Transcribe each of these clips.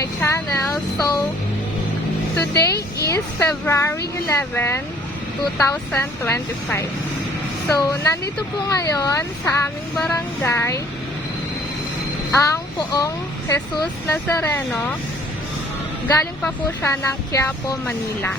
my channel. So, today is February 11, 2025. So, nandito po ngayon sa aming barangay ang Poong Jesus Nazareno. Galing pa po siya ng Quiapo, Manila.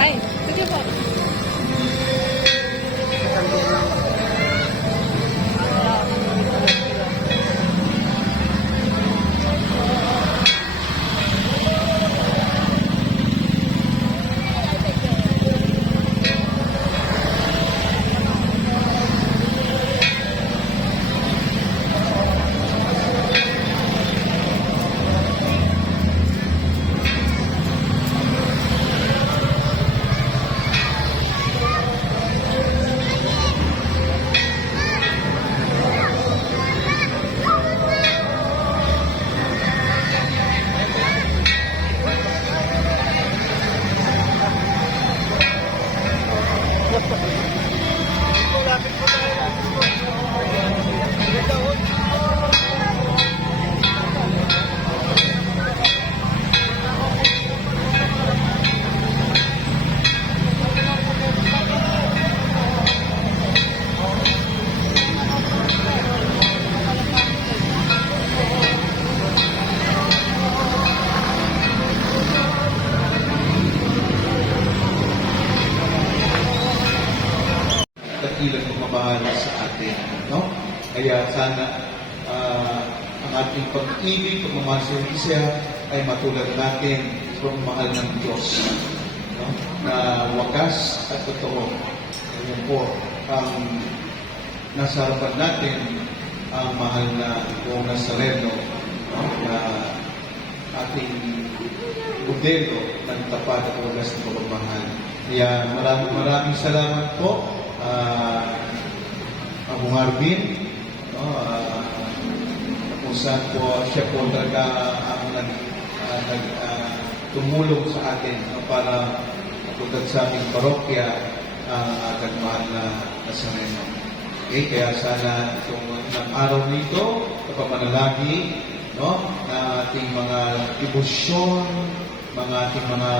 Ay, sige po. Dakilang magmamahala sa atin, no? Kaya sana ang ating pag-ibig, pagmamahal sa Isya ay matulad natin sa pagmamahal ng Diyos, no? Na wagas at totoo. Ayan po, ang nasa harapan natin ang mahal na Poong Nazareno, no? Na ating modelo ng tapat at wagas na pagmamahal. Kaya maraming salamat po. Abu Marvin, no, kung saan po siya po talaga ang tumulong sa atin, no, para matulad sa aming parokya ang ating mahal na Nazareno. Okay, kaya sana itong araw nito, kapamanalagi, no, na ating mga debosyon, ating mga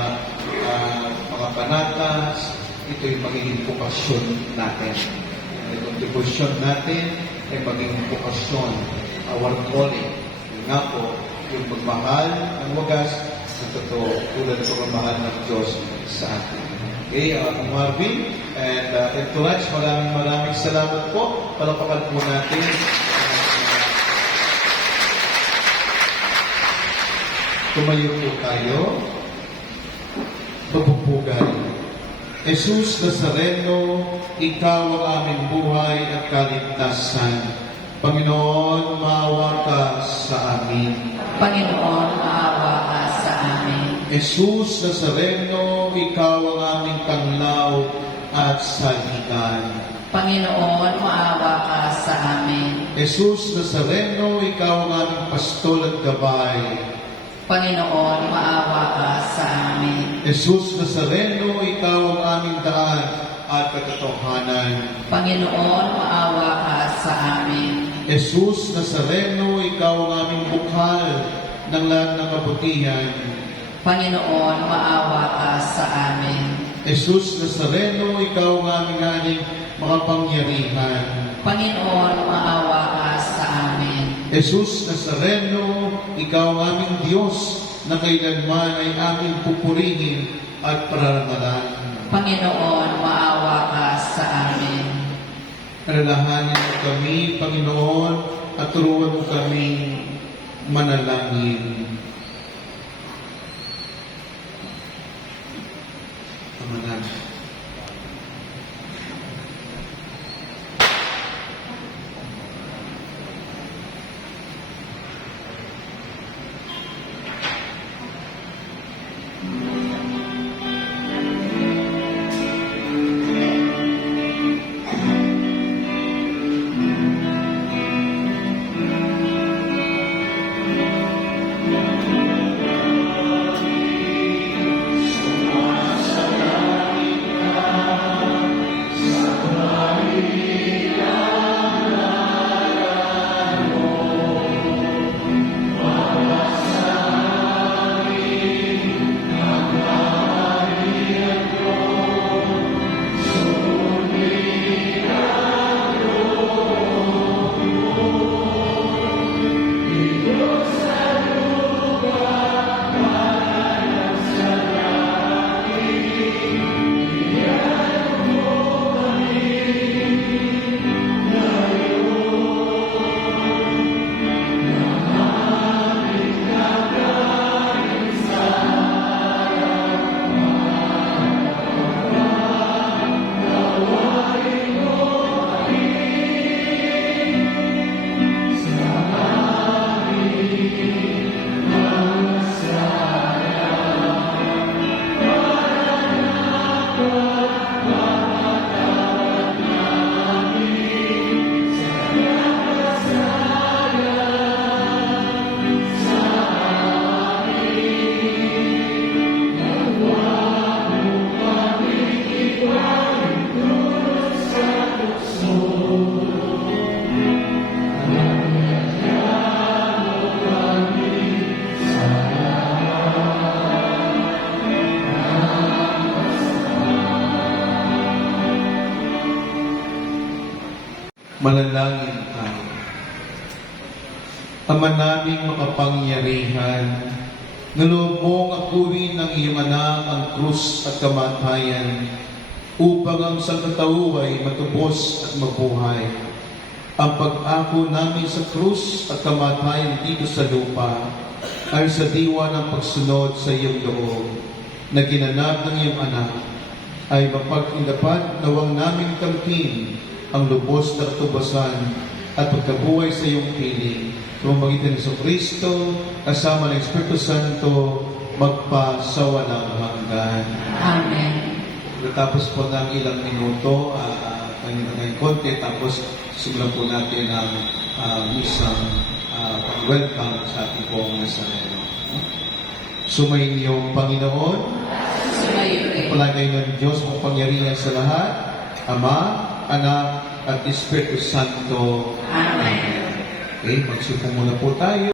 panatas, ito yung magiging bukasyon natin. Itong devotion natin ay magiging bukasyon, our calling. Yung nga po, yung magmahal ng wagas, ng totoo, tulad ng pagmamahal ng Diyos sa atin. Okay, Marvin, and Entourage, maraming salamat po. Palapakan po natin. Tumayo po tayo. Pagpupugan. Jesus Nazareno, Ikaw ang aming buhay at kaligtasan. Panginoon, maawa ka sa amin. Panginoon, maawa ka sa amin. Jesus Nazareno, Ikaw ang aming tanglaw at saligan. Panginoon, maawa ka sa amin. Jesus Nazareno, Ikaw ang aming pastol at gabay. Panginoon, maawa ka sa amin. Jesus Nazareno, Ikaw ang aming daan at katotohanan. Panginoon, maawa ka sa amin. Jesus Nazareno, ikaw ang aming bukhal ng lahat ng kabutihan. Panginoon, maawa ka sa amin. Jesus Nazareno, ikaw ang aming haring makapangyarihan. Panginoon, maawa ka sa amin. Jesus Nazareno, ikaw ang aming Diyos na kailanman ay aming pupurihin at pararangalan. Panginoon, maawa ka sa amin. Alalahanin mo kami, Panginoon, at turuan mo kaming manalangin. Amanan. Manalangin tayo. Ama naming makapangyarihan, naloob mong akurin ng iyong anak ang krus at kamatayan upang ang sangkatauhay matubos at mabuhay. Ang pag-ako namin sa krus at kamatayan dito sa lupa ay sa diwa ng pagsunod sa iyong loob na ginanap ng iyong anak ay mapag-indapat nawang naming kamtin ang lubos na katubasan at pagkabuhay sa iyong piling. Tumagitan ni Kristo, kasama ng Espiritu Santo, magpasawalang hanggan. Amen. Natapos po ng ilang minuto, ng konti, tapos simulan po natin ang misang pag-welcome sa ating pong Nazareno. Sumayin niyong Panginoon, Sumayo rin. palagay ng Diyos mapangyarihan sa lahat, Ama, Anak, at Espiritu Santo. Amen. Okay, magsipo muna po tayo.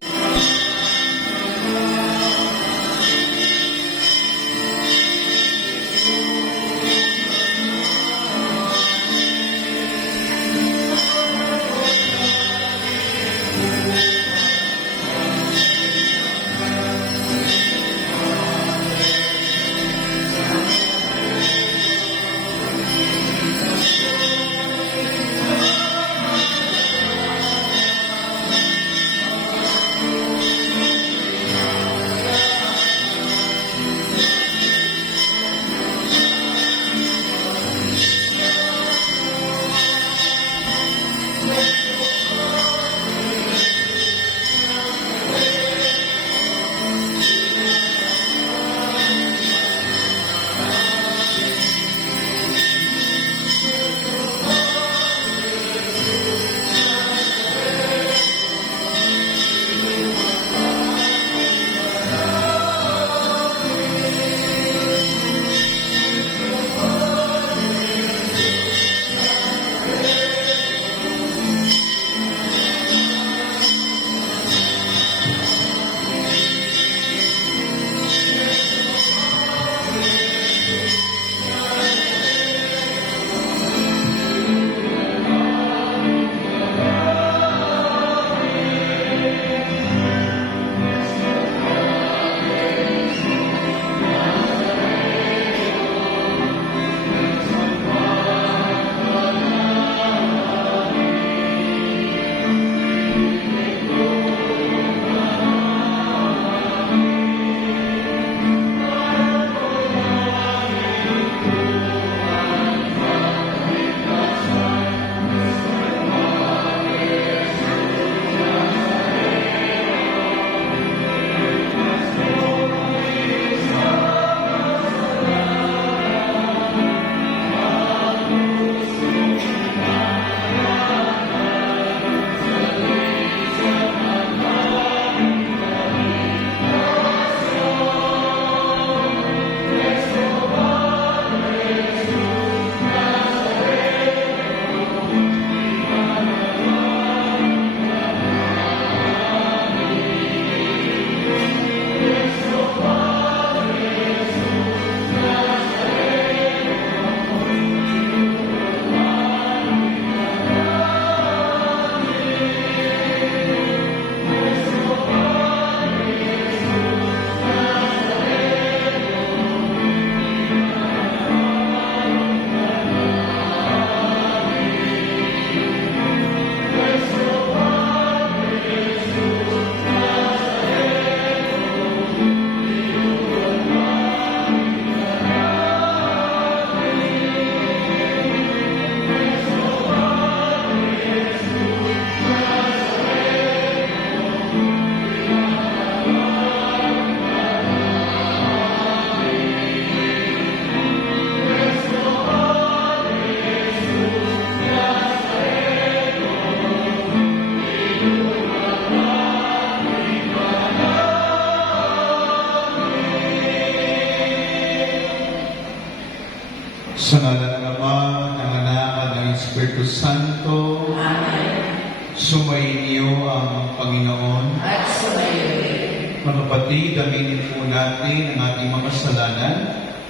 Sa ngalan ng Ama, ng Anak, at ng Espiritu Santo, Amen. sumainyo ang Panginoon. At sumayo rin. Mga kapatid, aminin po natin ang ating mga kasalanan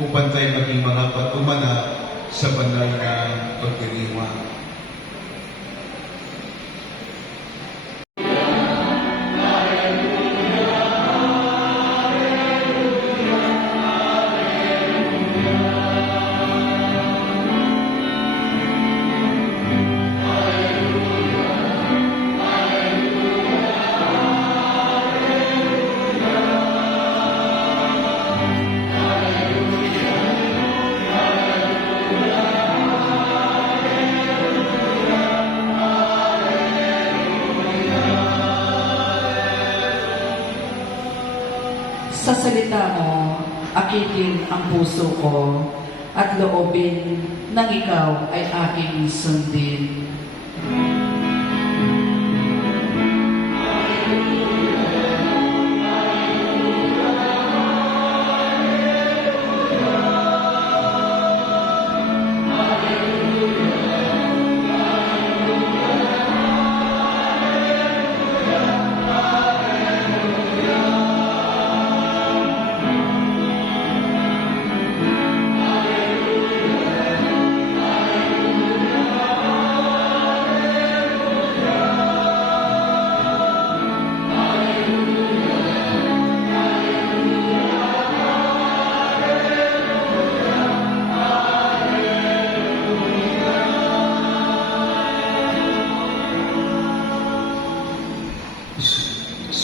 upang tayo maging makapatumana sa banal na pagdiriwang. Sa salita mo, akitin ang puso ko at loobin ng ikaw ay aking sundin.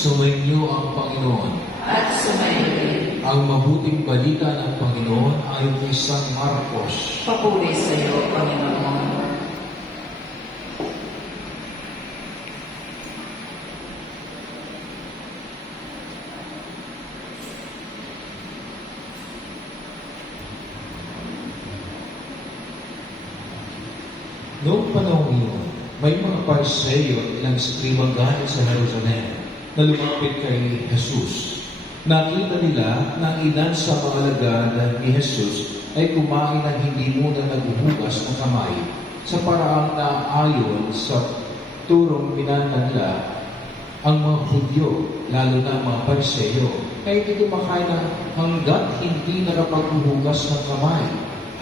Sumainyo ang Panginoon. At sumayo rin. Ang mabuting balita ng Panginoon ayon kay San Marcos. Papuri sa iyo, Panginoon. Noong panahon iyon, may mga Pariseo at ilang eskribang galing sa Jerusalem na lumapit kay Jesus. Nakita nila na ang ilan sa mga alagad ni Jesus ay kumain ng hindi muna naghuhugas ng kamay sa paraang na ayon sa turong pinananla ang mga Hudyo, lalo na ang mga Pariseo, ay hindi kumakain na hanggat hindi nakapaghuhugas ng kamay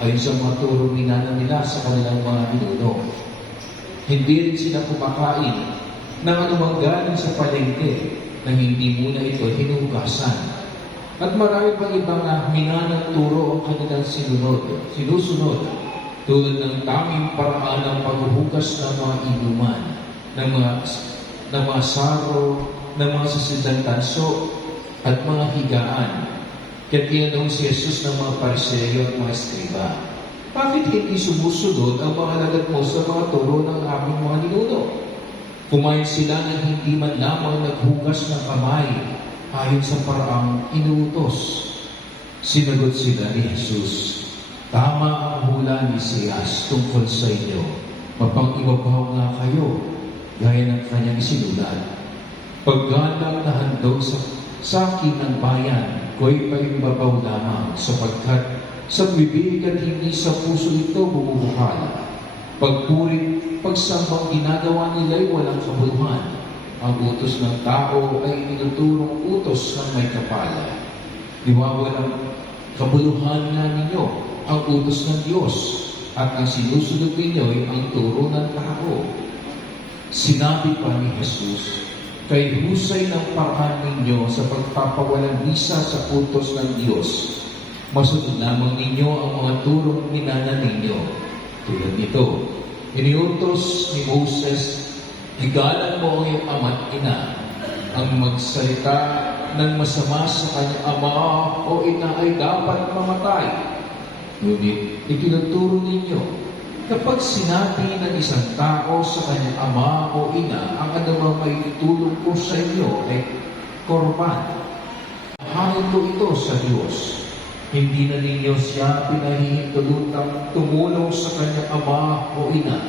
ayon sa mga turong pinananla nila sa kanilang mga ninuno. Hindi rin sila kumakain ng anumang galing sa palengke na hindi muna ito hinugasan. At marami pang ibang minanang turo ang kanilang sinusunod, tulad ng taming paraan ng paghuhugas ng mga inuman, ng mga saro, ng mga sasidang tanso, at mga higaan. Kaya tinanong si Jesus ng mga Pariseo at mga eskriba, bakit hindi sumusunod ang mga alagad mo sa mga turo ng aming mga ninuno? Kumain sila ng hindi man lamang naghugas ng kamay ayon sa paraang inuutos. Sinagot sila ni Jesus, tama ang hula ni Isaias tungkol sa inyo. Mapang-ibabaw nga kayo, gaya ng kanyang isinulat. Paggalang na handog sa akin ng bayan, ko'y paimbabaw lamang sapagkat sa bibig at hindi sa puso ito bumubuhal. Pagpurit, pagsambang ginagawa nila'y walang kabuluhan. Ang utos ng tao ay inuturong utos ng may kapal. Walang kabuluhan nga ninyo ang utos ng Diyos at ang sinusunod ninyo ay ang turo ng tao. Sinabi pa ni Jesus, kay husay ng paraan ninyo sa pagpapawalang bisa sa utos ng Diyos. Masunod lamang ninyo ang mga turong ninana ninyo. Tulad nito, iniutos ni Moses, igalan mo ang iyong ama at ina, ang magsalita ng masama sa kanyang ama o ina ay dapat mamatay. Ngunit itinuturo ninyo, kapag sinabi ng isang tao sa kanyang ama o ina, ang anumang may itulong ko sa inyo ay korban. Hangin ko ito sa Diyos. Hindi na ninyo siya pinahihintulutang tumulong sa kanyang ama o ina.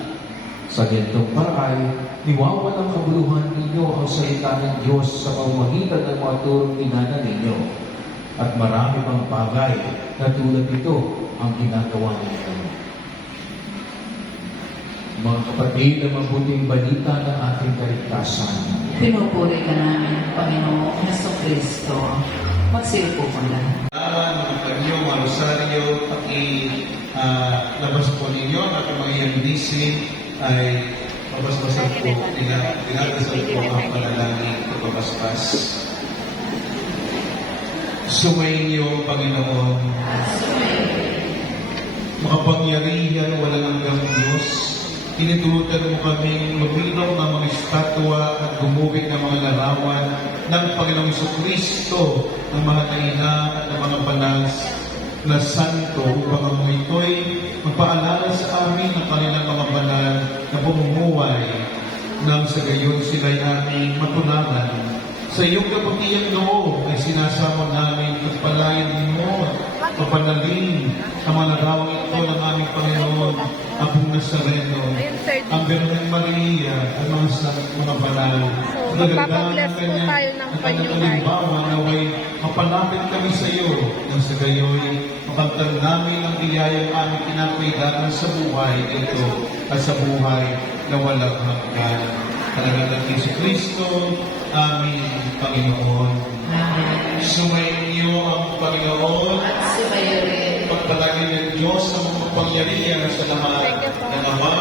Sa ganitong paraan, niwawalang kabuluhan ninyo ang salita ng Diyos sa pamamagitan ng mga turong ninana ninyo. At marami pang bagay na tulad nito ang ginagawa ninyo. Mga kapatid, ang mabuting balita ng ating kaligtasan. Pinupuri ka namin, Panginoong Heso Kristo. Magsilpo mo na. Mga kanyo, mga rosaryo, labas po ninyo ang ating mga iyandisin ay mabasbasan po, dinadasal po ang panalangin at pabasbas. Sumainyo, Panginoon, makapangyarihan, walang hanggang Diyos, tinutulutan mo kaming maglinaw ng mga estatwa at gumugit ng mga larawan ng Panginoong Kristo, ng mga kaina at ng mga banal na santo upang ang mga ito'y magpaalala sa amin ng kanilang mga banal na bumumuhay nang sa gayon sila'y aming matunanan. Sa iyong kapatiyang loob ay sinasama namin at palayan mo mapanaling ang mga larawang ito ng aming Panginoon, Apong Nazareno, ang Birhen Maria, at mga banal. So, magpapabless po tayo ng panyugay. Naway mapalapit kami sa iyo nang sa gayoy makamtan namin ang biyayang aming kinakailangan sa buhay ito at sa buhay na walang hanggan. Talagang ng Yesu Kristo, aming Panginoon. Amen. Sumainyo ang Panginoon, Sumayo rin. pagpalagi ng Diyos ang makapangyarihan sa lahat ng Ama,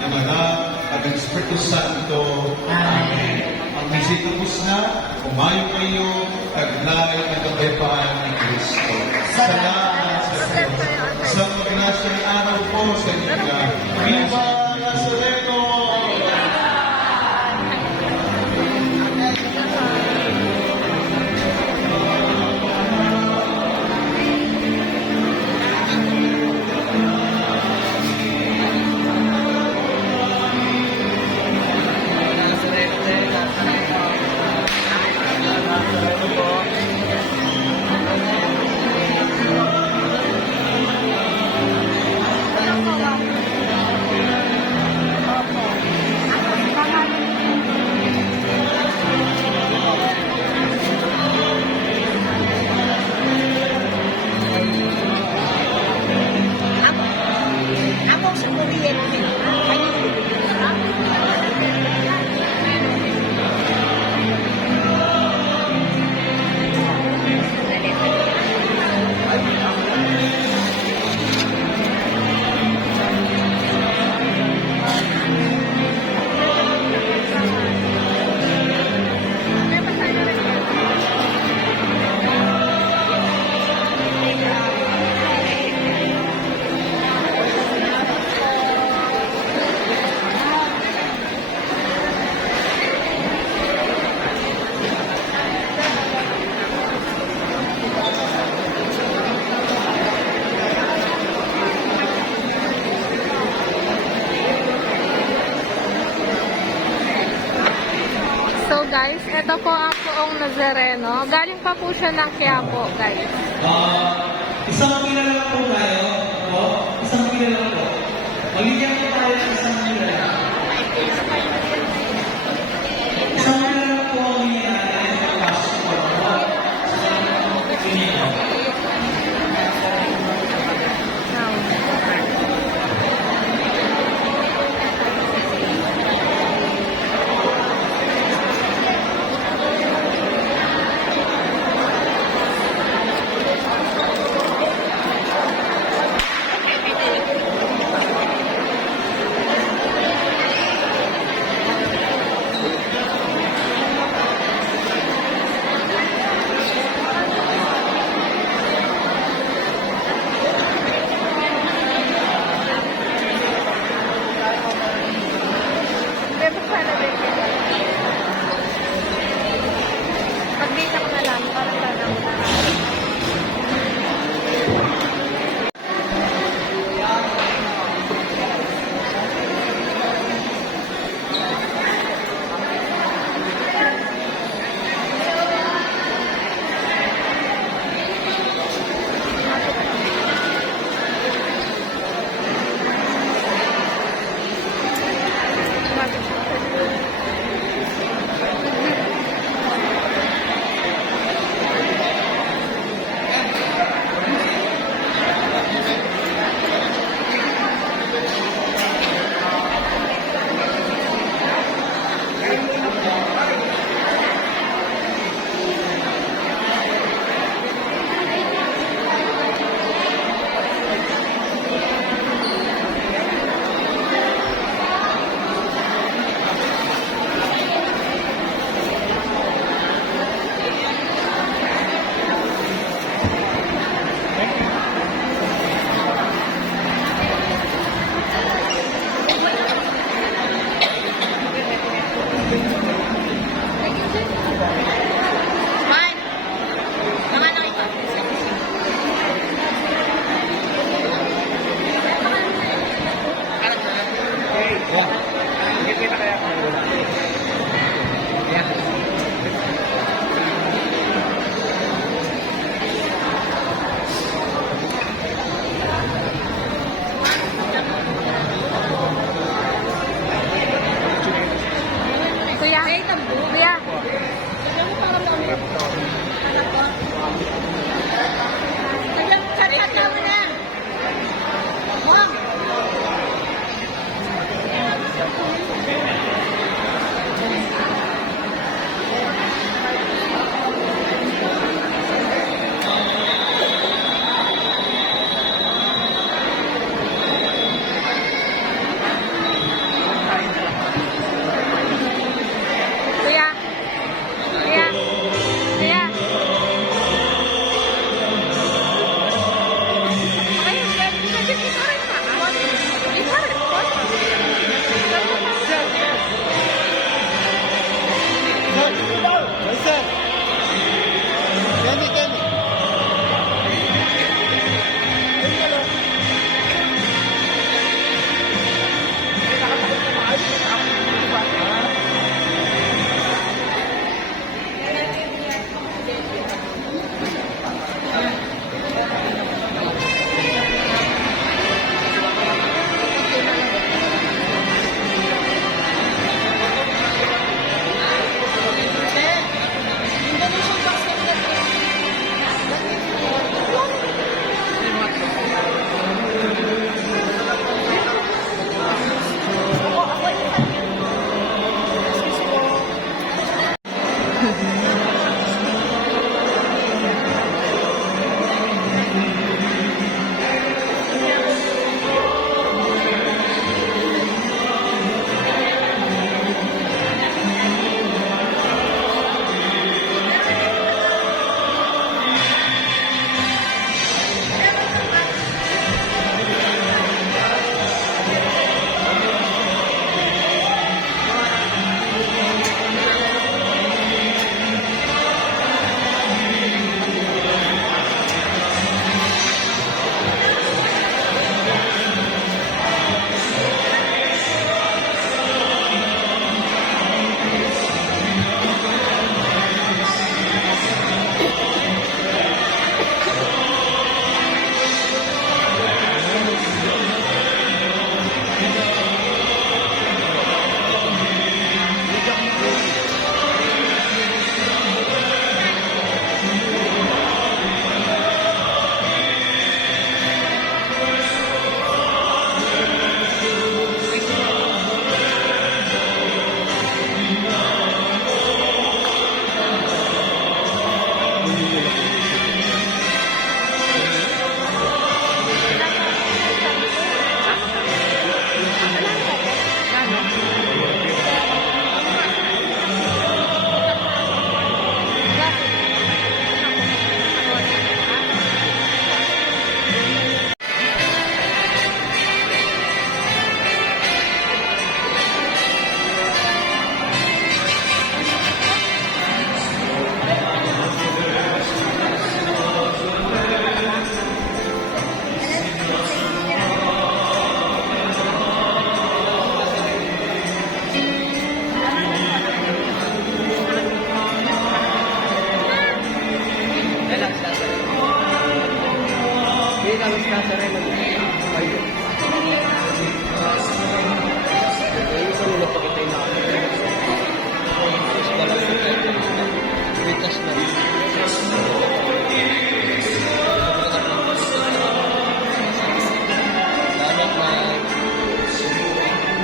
ng Anak, at ng Espiritu Santo. Amen. Ang bisitubos na, umayo kayo, taglay at kapayapaan ni Kristo. Salamat sa Diyos. Sa magnasyang araw po sa inyo. Viva Nazareno! So guys, ito po ang Poong Nazareno. Galing pa po siya ng Quiapo, guys. Isang pila lang po tayo. Isang pila lang po. Magigyan po tayo ng isang pila. Isang pila lang po ang hihinayan ng passport po.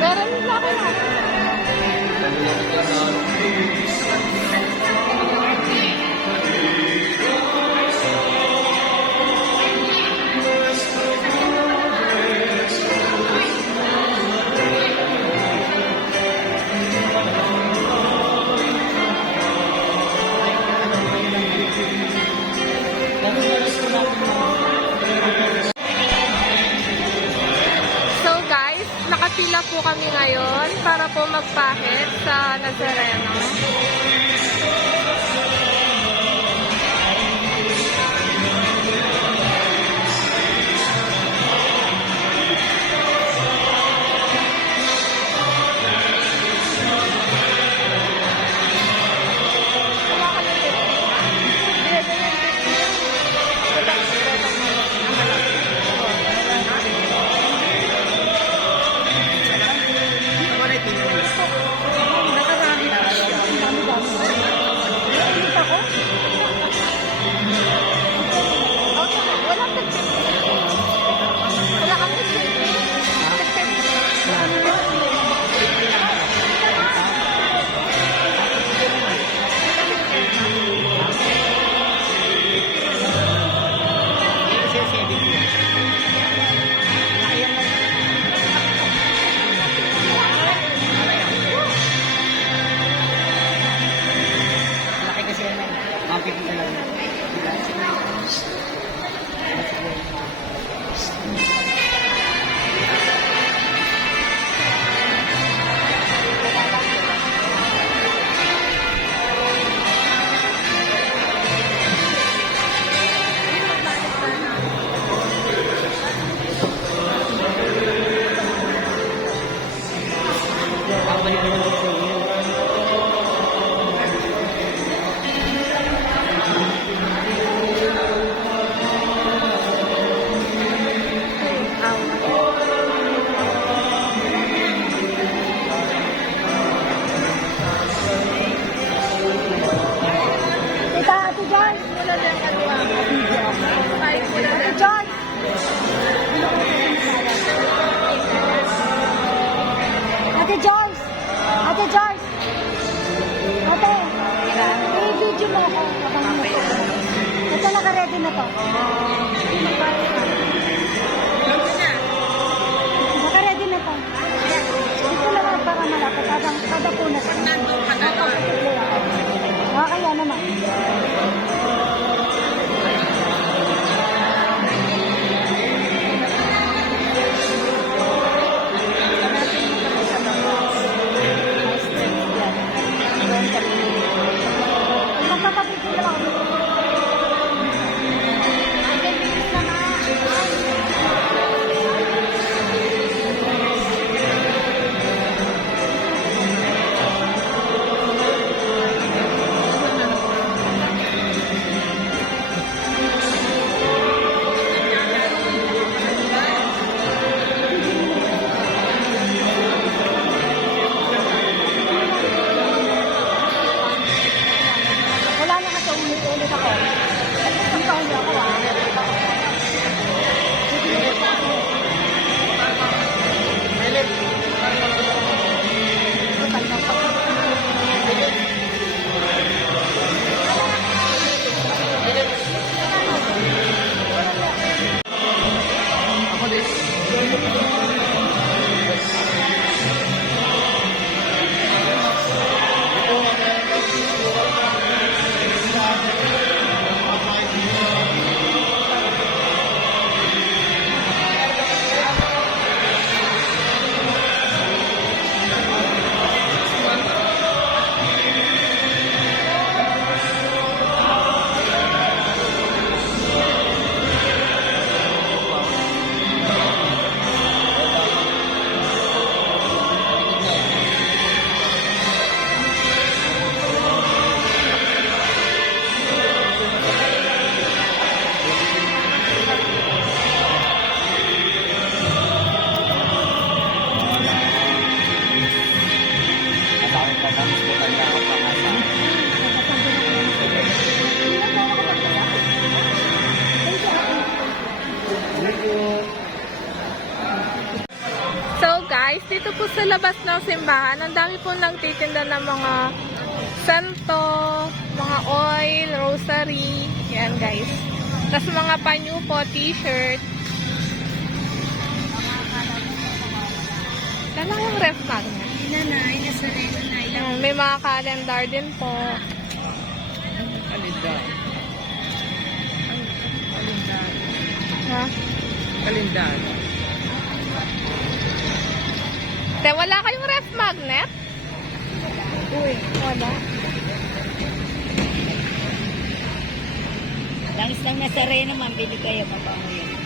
Meron sa akin ah. So guys, nakapila po kami ngayon para po magpahit sa Nazareno. Ate Joyce! Ate Joyce! Ate! I-video mo ako. Ito, naka-ready na to. Naka-ready na to. Dito lang para malapit. Kada po na to. Kaya naman. Magpapabigil lang ako. sa labas ng simbahan, ang dami po nagtitinda ng mga santo, mga oil, rosary. Yan guys. Tapos mga panyo po, t-shirt. Tama yung ref magnet. Nanay, nasa reno na ilang. May mga calendar din po. Ha? Kalendar. Te, wala kayong ref magnet? Uy, wala. Langis lang nasa reno, mambili kayo mabango yun.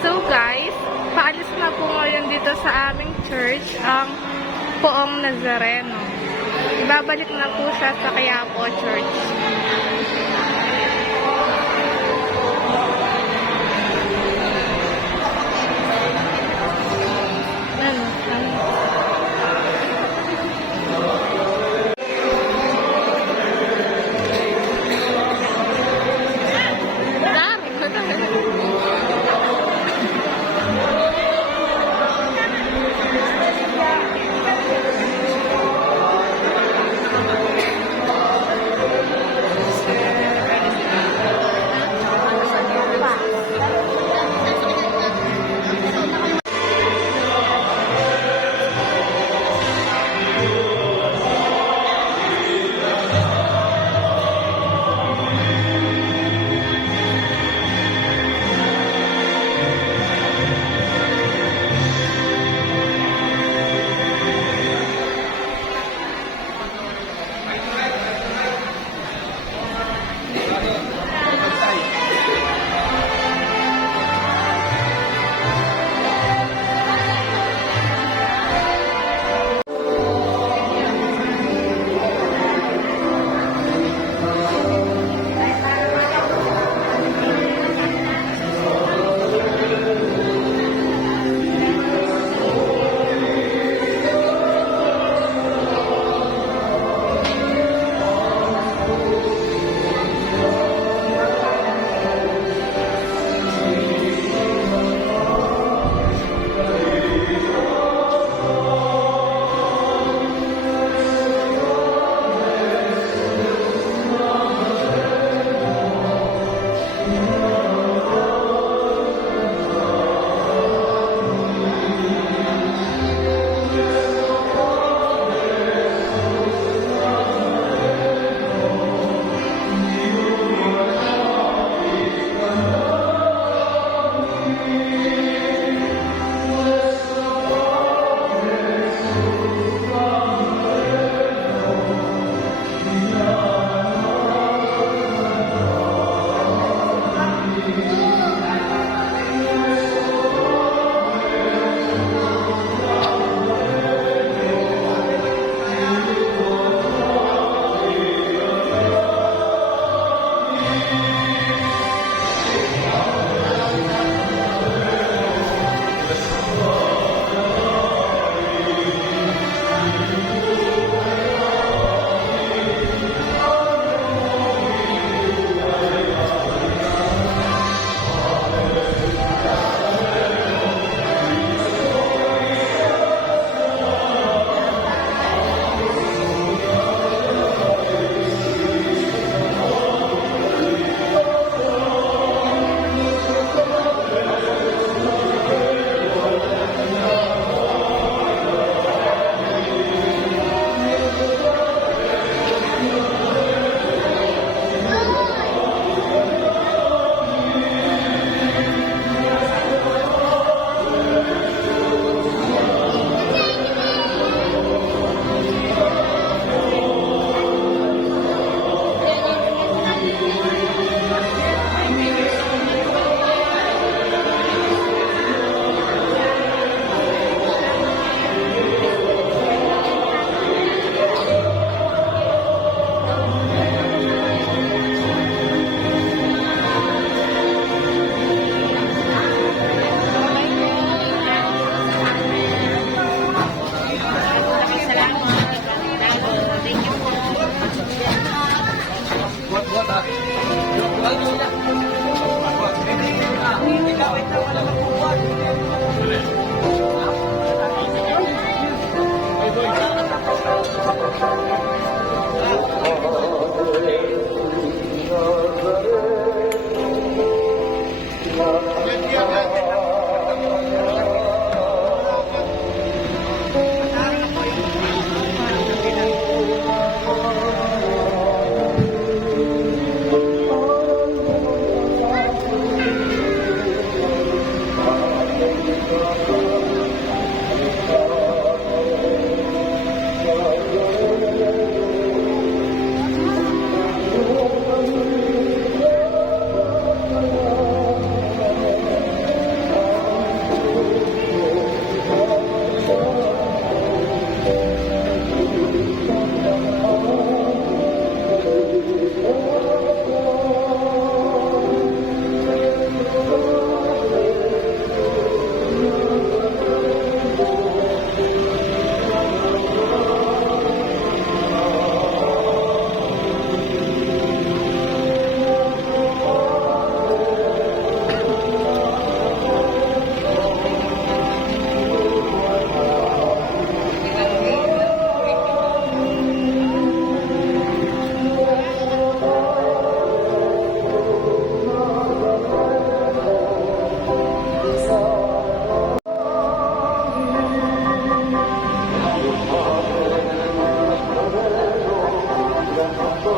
So guys, paalis na po ngayon dito sa aming church ang Poong Nazareno. Ibabalik na po siya sa Quiapo Church.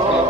ko